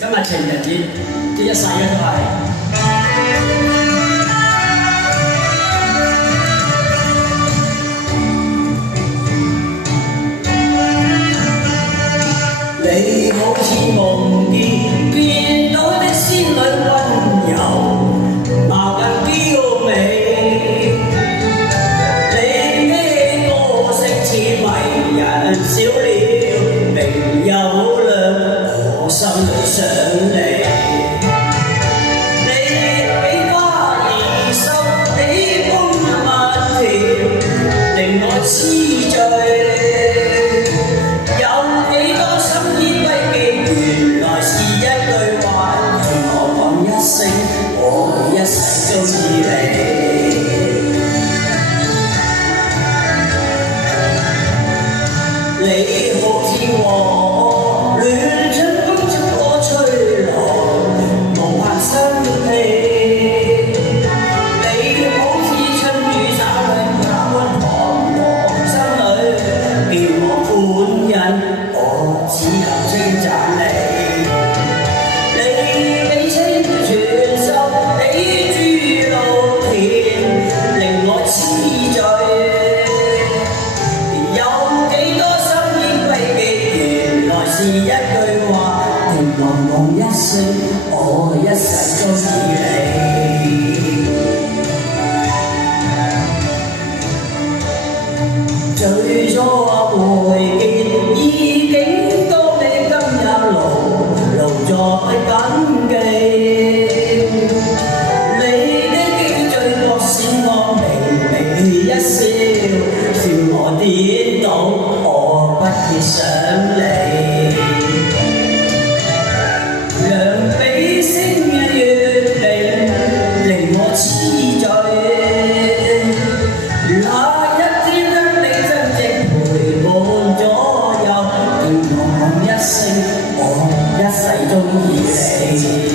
今日情人節，呢一世嘅都係。你好似夢見到的仙女溫柔，貌近嬌美。你的歌聲似迷人小鳥，明又亮，我心裏想你。你花兒秀，你般蜜甜，令我痴醉。我一世鍾意你，你好似我戀春風出我吹來，無限生氣。你好似春雨灑向那溫寒我心裏，叫我歡欣，我只能稱讚你。是一句話，停茫茫一聲，我一世鍾意你。最初會見已經當你今日牢在緊記，你的嬌醉角閃光微微一笑，笑我跌倒，我不必想你。我一世鍾意你。